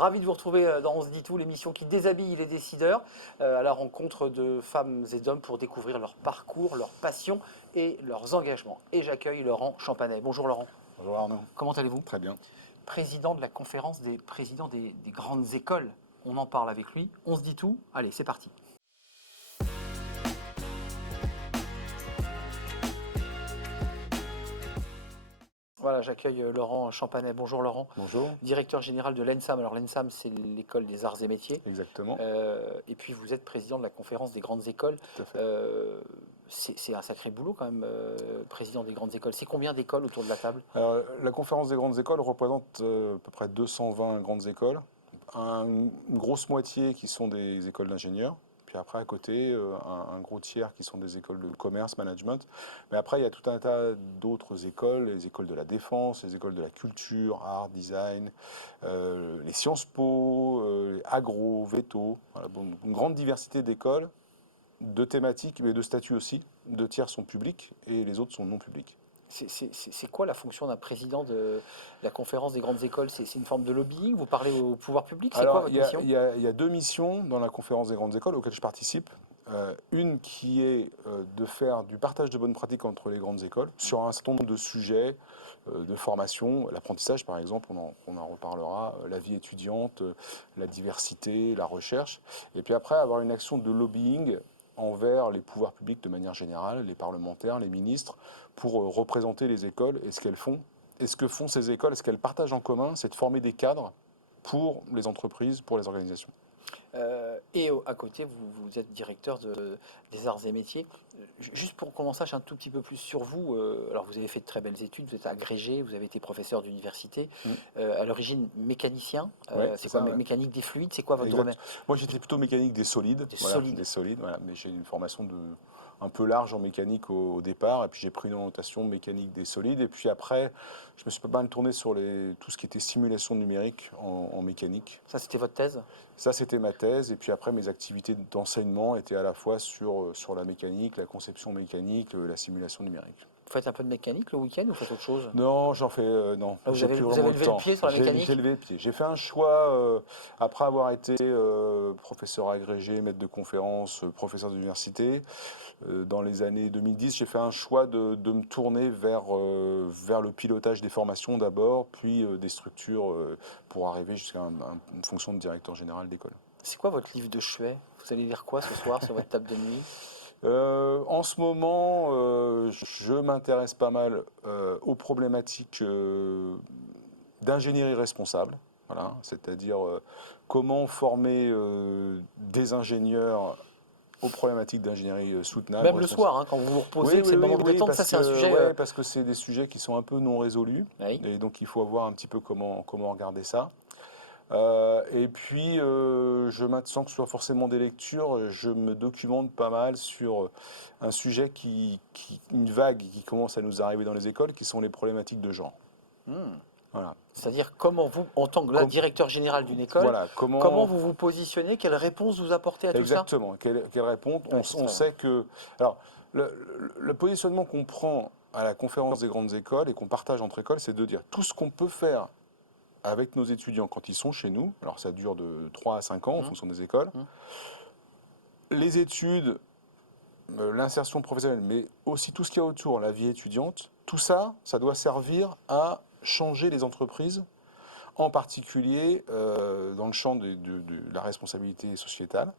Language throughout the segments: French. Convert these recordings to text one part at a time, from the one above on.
Ravi de vous retrouver dans On se dit tout, l'émission qui déshabille les décideurs, à la rencontre de femmes et d'hommes pour découvrir leur parcours, leur passion et leurs engagements. Et j'accueille Laurent Champanet. Bonjour Laurent. Bonjour Arnaud. Comment allez-vous? Très bien. Président de la conférence des présidents des grandes écoles. On en parle avec lui. On se dit tout. Allez, c'est parti. Voilà, j'accueille Laurent Champanet. Bonjour Laurent. Bonjour. Directeur général de l'ENSAM. Alors l'ENSAM, c'est l'école des arts et métiers. Exactement. Et puis vous êtes président de la conférence des grandes écoles. Tout à fait. C'est un sacré boulot quand même, président des grandes écoles. C'est combien d'écoles autour de la table? Alors, la conférence des grandes écoles représente à peu près 220 grandes écoles. Une grosse moitié qui sont des écoles d'ingénieurs. Puis après, à côté, un gros tiers qui sont des écoles de commerce, management. Mais après, il y a tout un tas d'autres écoles, les écoles de la défense, les écoles de la culture, art, design, les Sciences Po, agro, veto. Voilà, bon, une grande diversité d'écoles, de thématiques, mais de statuts aussi. 2 tiers sont publics et les autres sont non publics. C'est quoi la fonction d'un président de la conférence des grandes écoles? C'est une forme de lobbying? Vous parlez au pouvoir public? C'est quoi Alors, votre il y a, mission? il y a 2 missions dans la conférence des grandes écoles auxquelles je participe. Une qui est de faire du partage de bonnes pratiques entre les grandes écoles sur un certain nombre de sujets de formation, l'apprentissage par exemple, on en reparlera, la vie étudiante, la diversité, la recherche. Et puis après, avoir une action de lobbying envers les pouvoirs publics de manière générale, les parlementaires, les ministres, pour représenter les écoles et ce qu'elles font. Et ce que font ces écoles, ce qu'elles partagent en commun, c'est de former des cadres pour les entreprises, pour les organisations. À côté, vous êtes directeur des arts et métiers. Juste pour qu'on en sache un tout petit peu plus sur vous, alors vous avez fait de très belles études, vous êtes agrégé, vous avez été professeur d'université, à l'origine mécanicien. Ouais, C'est quoi, ça, ouais. mécanique des fluides? C'est quoi votre Exact. domaine? Moi, j'étais plutôt mécanique des solides. Des Voilà, solides. des solides, voilà. Mais j'ai une formation un peu large en mécanique au départ. Et puis, j'ai pris une orientation mécanique des solides. Et puis après, je me suis pas mal tourné sur tout ce qui était simulation numérique en mécanique. Ça, c'était votre thèse? Ça, c'était ma thèse. Et puis après, mes activités d'enseignement étaient à la fois sur la mécanique, la conception mécanique, la simulation numérique. Vous faites un peu de mécanique le week-end ou vous faites autre chose? Non, j'en fais. Non, Ah, j'ai plus vraiment avez le levé le temps. pied sur la mécanique? J'ai levé le pied. J'ai fait un choix, après avoir été professeur agrégé, maître de conférence, professeur d'université, dans les années 2010, j'ai fait un choix de me tourner vers le pilotage des formations d'abord, puis des structures pour arriver jusqu'à une fonction de directeur général d'école. C'est quoi votre livre de chevet? Vous allez lire quoi ce soir sur votre table de nuit? En ce moment, je m'intéresse pas mal aux problématiques d'ingénierie responsable, voilà, c'est-à-dire comment former des ingénieurs aux problématiques d'ingénierie soutenable. Même le soir, hein, quand vous vous reposez, que c'est le moment de détendre, ça c'est un sujet. Ouais, parce que c'est des sujets qui sont un peu non résolus, Oui. et donc il faut voir un petit peu comment regarder ça. Et puis, sans que ce soit forcément des lectures, je me documente pas mal sur un sujet une vague qui commence à nous arriver dans les écoles, qui sont les problématiques de genre. Voilà. C'est-à-dire comment vous, en tant que directeur général d'une école, Voilà, comment vous vous positionnez, quelle réponse vous apportez à tout ça? Exactement, quelle réponse. Ouais, On sait que... Alors, le positionnement qu'on prend à la conférence des grandes écoles et qu'on partage entre écoles, c'est de dire tout ce qu'on peut faire avec nos étudiants quand ils sont chez nous, alors ça dure de 3 à 5 ans en fonction des écoles, les études, l'insertion professionnelle, mais aussi tout ce qu'il y a autour, la vie étudiante, tout ça, ça doit servir à changer les entreprises, en particulier dans le champ de la responsabilité sociétale.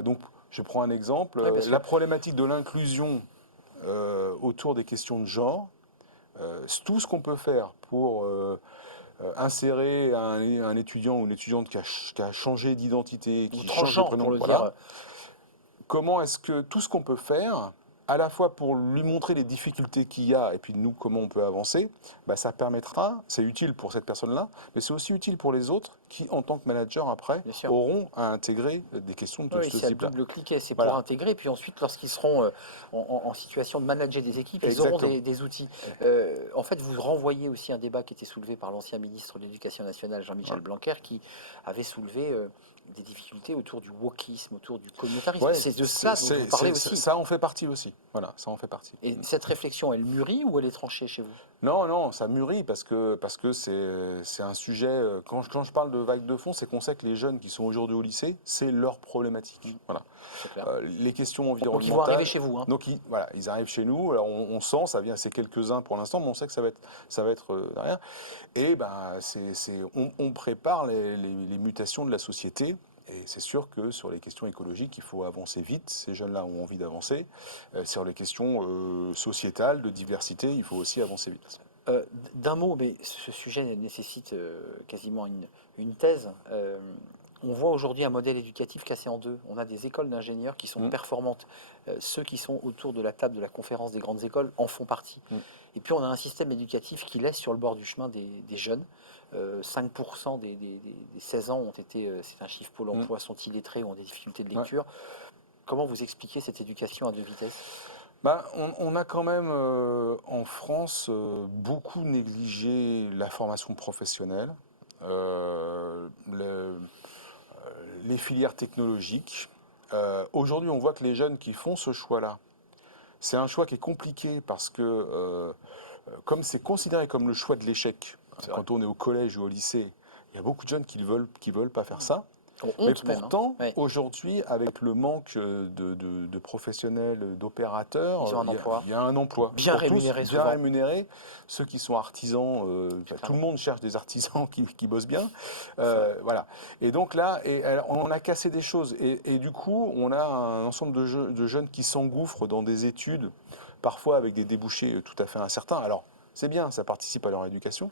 Donc, je prends un exemple, la problématique de l'inclusion autour des questions de genre, tout ce qu'on peut faire pour insérer un étudiant ou une étudiante qui a changé d'identité, qui change de prénom, voilà. Comment est-ce que tout ce qu'on peut faire, à la fois pour lui montrer les difficultés qu'il y a et puis nous comment on peut avancer, bah ça permettra, c'est utile pour cette personne-là, mais c'est aussi utile pour les autres qui, en tant que manager après, auront à intégrer des questions de ce type-là. Double-cliquer, c'est pour intégrer, puis ensuite lorsqu'ils seront en situation de manager des équipes, ils auront des outils. En fait, vous renvoyez aussi un débat qui était soulevé par l'ancien ministre de l'Éducation nationale, Jean-Michel Blanquer, qui avait soulevé des difficultés autour du wokisme, autour du communautarisme. Ouais, C'est de ça dont vous parlez aussi. ça en fait partie aussi. Voilà, ça en fait partie. Et cette réflexion, elle mûrit ou elle est tranchée chez vous? Non, non, ça mûrit parce que c'est un sujet. Quand je parle de vague de fond, c'est qu'on sait que les jeunes qui sont aujourd'hui au lycée, c'est leur problématique. Voilà. C'est clair. Les questions Donc ils vont environnementales. arriver chez vous, hein. Donc voilà, ils arrivent chez nous. Alors on sent, ça vient, c'est quelques-uns pour l'instant, mais on sait que ça va être derrière. Et ben, on prépare les mutations de la société. Et c'est sûr que sur les questions écologiques, il faut avancer vite. Ces jeunes-là ont envie d'avancer. Sur les questions sociétales, de diversité, il faut aussi avancer vite. D'un mot, mais ce sujet nécessite quasiment une thèse. On voit aujourd'hui un modèle éducatif cassé en deux. On a des écoles d'ingénieurs qui sont Mm. performantes. Ceux qui sont autour de la table de la conférence des grandes écoles en font partie. Mm. Et puis on a un système éducatif qui laisse sur le bord du chemin des jeunes. 5% des 16 ans ont été, c'est un chiffre Pôle Mm. emploi, sont illettrés ou ont des difficultés de Ouais. lecture. Comment vous expliquez cette éducation à deux vitesses? Bah, on a quand même en France beaucoup négligé la formation professionnelle, les filières technologiques. Aujourd'hui, on voit que les jeunes qui font ce choix-là, c'est un choix qui est compliqué parce que comme c'est considéré comme le choix de l'échec, C'est vrai. quand on est au collège ou au lycée, il y a beaucoup de jeunes qui veulent pas faire ça. On Mais honte même, hein. pourtant, Ouais. aujourd'hui, avec le manque de professionnels, d'opérateurs, Ils ont un emploi. il y a un emploi. Bien Pour tous, rémunéré bien souvent. rémunérés. Ceux qui sont artisans, tout Clairement. le monde cherche des artisans qui bossent bien. vrai. Voilà. Et donc là, alors, on a cassé des choses. Et du coup, on a un ensemble de jeunes qui s'engouffrent dans des études, parfois avec des débouchés tout à fait incertains. Alors, c'est bien, ça participe à leur éducation.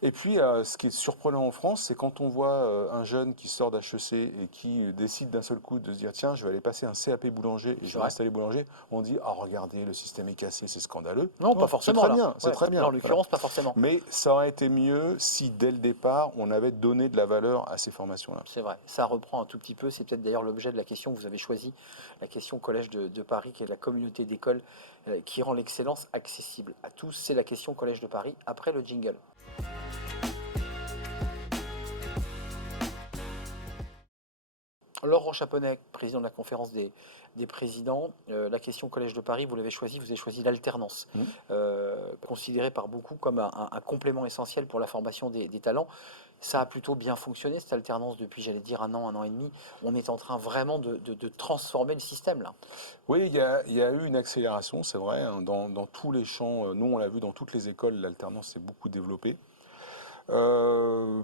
Et puis, ce qui est surprenant en France, c'est quand on voit un jeune qui sort d'HEC et qui décide d'un seul coup de se dire tiens, je vais aller passer un CAP boulanger et C'est je vais vrai. m'installer boulanger, on dit ah regardez, le système est cassé, c'est scandaleux. Non, pas C'est forcément très là. bien, c'est Ouais. très bien. Là, en Voilà. l'occurrence, pas forcément. Mais ça aurait été mieux si dès le départ, on avait donné de la valeur à ces formations-là. C'est vrai. Ça reprend un tout petit peu. C'est peut-être d'ailleurs l'objet de la question que vous avez choisie, la question Collège de Paris, qui est la communauté d'écoles qui rend l'excellence accessible à tous. C'est la question Collège de Paris après le jingle. Laurent Chaponnet, président de la conférence des présidents, la question Collège de Paris, vous l'avez choisi, vous avez choisi l'alternance, Mmh. considérée par beaucoup comme un complément essentiel pour la formation des talents. Ça a plutôt bien fonctionné, cette alternance, depuis, j'allais dire, un an et demi. On est en train vraiment de transformer le système, là. Oui, il y a eu une accélération, c'est vrai, hein, dans tous les champs. Nous, on l'a vu dans toutes les écoles, l'alternance s'est beaucoup développée.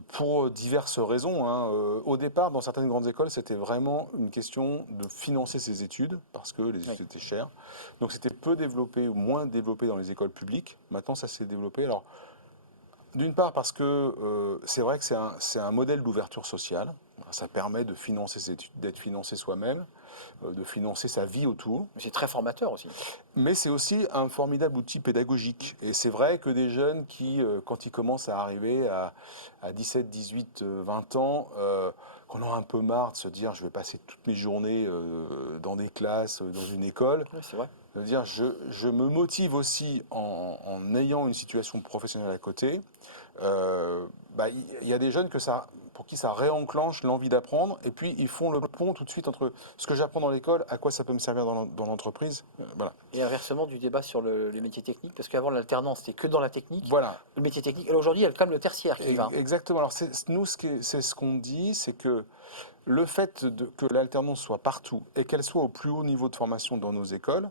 Pour diverses raisons, hein. Au départ, dans certaines grandes écoles, c'était vraiment une question de financer ses études, parce que les Oui. études étaient chères. Donc c'était peu développé ou moins développé dans les écoles publiques. Maintenant, ça s'est développé. Alors, d'une part parce que c'est vrai que c'est un modèle d'ouverture sociale. Ça permet de financer ses études, d'être financé soi-même, de financer sa vie autour. Mais c'est très formateur aussi. Mais c'est aussi un formidable outil pédagogique. Et c'est vrai que des jeunes qui, quand ils commencent à arriver à 17, 18, 20 ans, qu'on a un peu marre de se dire je vais passer toutes mes journées dans des classes, dans une école, Oui, c'est vrai. de dire je me motive aussi en ayant une situation professionnelle à côté. Bah, il y a des jeunes pour qui ça réenclenche l'envie d'apprendre, et puis ils font le pont tout de suite entre ce que j'apprends dans l'école, à quoi ça peut me servir dans l'entreprise. Voilà. Et inversement du débat sur les métiers techniques, parce qu'avant l'alternance, c'était que dans la technique. Voilà. Le métier technique, alors aujourd'hui, il y a quand même le tertiaire qui va. Exactement. Alors nous, c'est ce qu'on dit, c'est que le fait que l'alternance soit partout et qu'elle soit au plus haut niveau de formation dans nos écoles,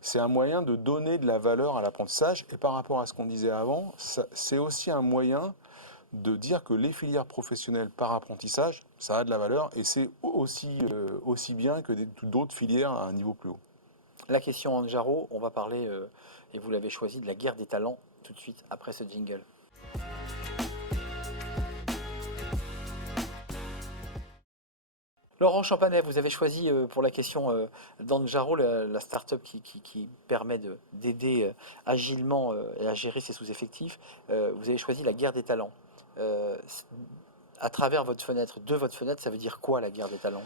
c'est un moyen de donner de la valeur à l'apprentissage. Et par rapport à ce qu'on disait avant, c'est aussi un moyen de dire que les filières professionnelles par apprentissage, ça a de la valeur et c'est aussi bien que d'autres filières à un niveau plus haut. La question Anjaro, on va parler, et vous l'avez choisi, de la guerre des talents tout de suite après ce jingle. Laurent Champanet, vous avez choisi pour la question d'Anjaro, la start-up qui permet d'aider agilement et à gérer ses sous-effectifs. Vous avez choisi la guerre des talents. À travers votre fenêtre, de votre fenêtre, ça veut dire quoi la guerre des talents?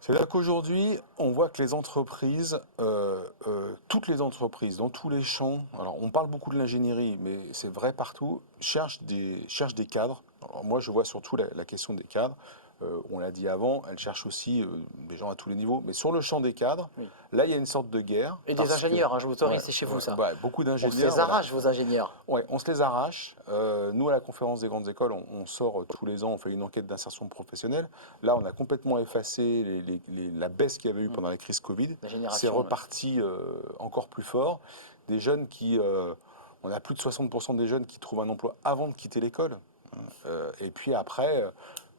C'est-à-dire qu'aujourd'hui, on voit que les entreprises, toutes les entreprises, dans tous les champs, alors on parle beaucoup de l'ingénierie, mais c'est vrai partout, cherchent des cadres. Alors moi, je vois surtout la question des cadres. On l'a dit avant, elle cherche aussi des gens à tous les niveaux. Mais sur le champ des cadres, Oui. là, il y a une sorte de guerre. Et des parce que- ingénieurs, hein, je vous autorise, Ouais, c'est chez vous ça. ouais, beaucoup On se d'ingénieurs. les Voilà. arrache, vos ingénieurs. Ouais, on se les arrache. Nous, à la conférence des grandes écoles, on sort tous les ans, on fait une enquête d'insertion professionnelle. Là, on a complètement effacé la baisse qu'il y avait eu pendant la crise Covid. La C'est génération. reparti encore plus fort. Des jeunes qui... on a plus de 60% des jeunes qui trouvent un emploi avant de quitter l'école. Et puis après,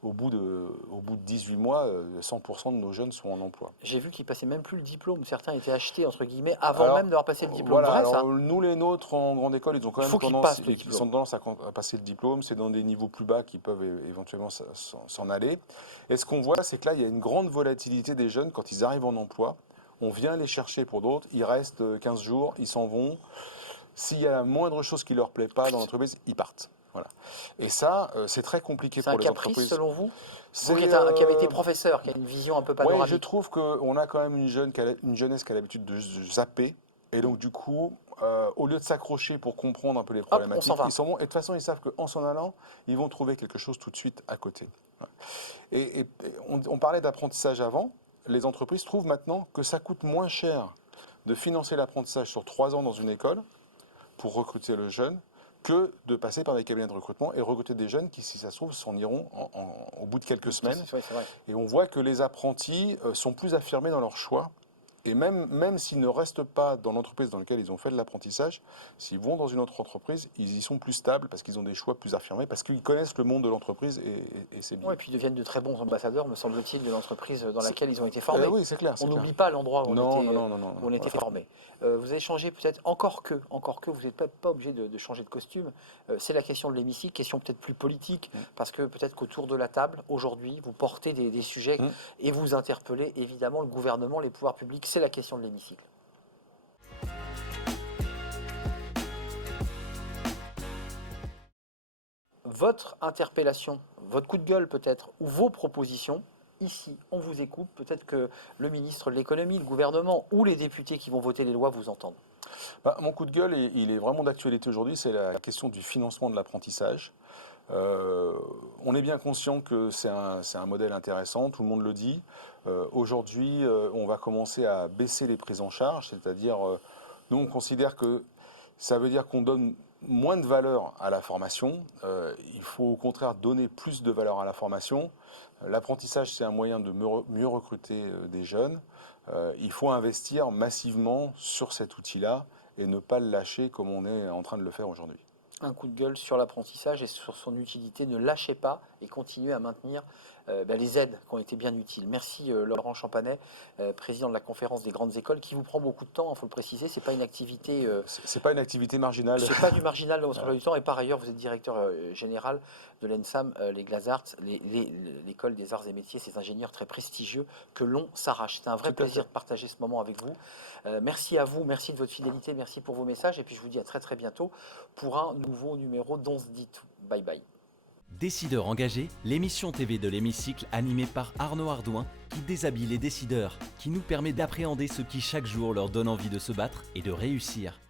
au bout de 18 mois, 100% de nos jeunes sont en emploi. J'ai vu qu'ils passaient même plus le diplôme. Certains étaient achetés, entre guillemets, avant Alors, même d'avoir passé le diplôme. Voilà, Vrai, alors ça? nous les nôtres en grande école, ils ont quand Il même faut qu'ils tendance, passent le ils ont tendance à passer le diplôme. C'est dans des niveaux plus bas qui peuvent éventuellement s'en aller. Et ce qu'on voit, c'est que là, il y a une grande volatilité des jeunes quand ils arrivent en emploi. On vient les chercher pour d'autres, ils restent 15 jours, ils s'en vont. S'il y a la moindre chose qui leur plaît pas dans l'entreprise, ils partent. Voilà. Et ça, c'est très compliqué C'est un pour les caprice, entreprises. selon vous? Vous C'est, qui avez été professeur, qui a une vision un peu ouais, panoramique. je trouve qu'on a quand même une jeunesse qui a l'habitude de zapper. Et donc, du coup, au lieu de s'accrocher pour comprendre un peu les problématiques, s'en va. ils s'en vont. Et de toute façon, ils savent qu'en s'en allant, ils vont trouver quelque chose tout de suite à côté. Voilà. Et on parlait d'apprentissage avant. Les entreprises trouvent maintenant que ça coûte moins cher de financer l'apprentissage sur 3 ans dans une école pour recruter le jeune que de passer par des cabinets de recrutement et recruter des jeunes qui, si ça se trouve, s'en iront au bout de quelques semaines. Oui, c'est vrai. Et on voit que les apprentis sont plus affirmés dans leur choix. Et même s'ils ne restent pas dans l'entreprise dans laquelle ils ont fait de l'apprentissage, s'ils vont dans une autre entreprise, ils y sont plus stables parce qu'ils ont des choix plus affirmés, parce qu'ils connaissent le monde de l'entreprise et c'est bien. Oui, et puis ils deviennent de très bons ambassadeurs, me semble-t-il, de l'entreprise dans laquelle ils ont été formés. Oui, c'est clair. On n'oublie pas l'endroit où Non, on était formés. Vous avez changé peut-être, encore que, vous n'êtes pas obligé de changer de costume. C'est la question de l'hémicycle, question peut-être plus politique, parce que peut-être qu'autour de la table, aujourd'hui, vous portez des sujets et vous interpellez évidemment le gouvernement, les pouvoirs publics. C'est la question de l'hémicycle. Votre interpellation, votre coup de gueule peut-être, ou vos propositions, ici, on vous écoute. Peut-être que le ministre de l'économie, le gouvernement ou les députés qui vont voter les lois vous entendent. Mon coup de gueule, il est vraiment d'actualité aujourd'hui, c'est la question du financement de l'apprentissage. On est bien conscient que c'est un modèle intéressant, tout le monde le dit. Aujourd'hui, on va commencer à baisser les prises en charge, c'est-à-dire, nous on considère que ça veut dire qu'on donne moins de valeur à la formation. Il faut au contraire donner plus de valeur à la formation. L'apprentissage, c'est un moyen de mieux recruter des jeunes. Il faut investir massivement sur cet outil-là et ne pas le lâcher comme on est en train de le faire aujourd'hui. Un coup de gueule sur l'apprentissage et sur son utilité. Ne lâchez pas et continuez à maintenir les aides qui ont été bien utiles. Merci Laurent Champanet, président de la conférence des grandes écoles, qui vous prend beaucoup de temps, il faut le préciser. C'est pas une activité. C'est pas une activité marginale. C'est pas du marginal dans votre emploi du temps. Et par ailleurs, vous êtes directeur général de l'ENSAM, les Glazarts, l'école des arts et métiers, ces ingénieurs très prestigieux que l'on s'arrache. C'était un vrai plaisir de partager ce moment avec vous. Merci à vous, merci de votre fidélité, merci pour vos messages. Et puis je vous dis à très très bientôt pour un nouveau numéro d'On se dit tout. Bye bye. Décideurs engagés, l'émission TV de l'hémicycle animée par Arnaud Ardouin qui déshabille les décideurs, qui nous permet d'appréhender ce qui chaque jour leur donne envie de se battre et de réussir.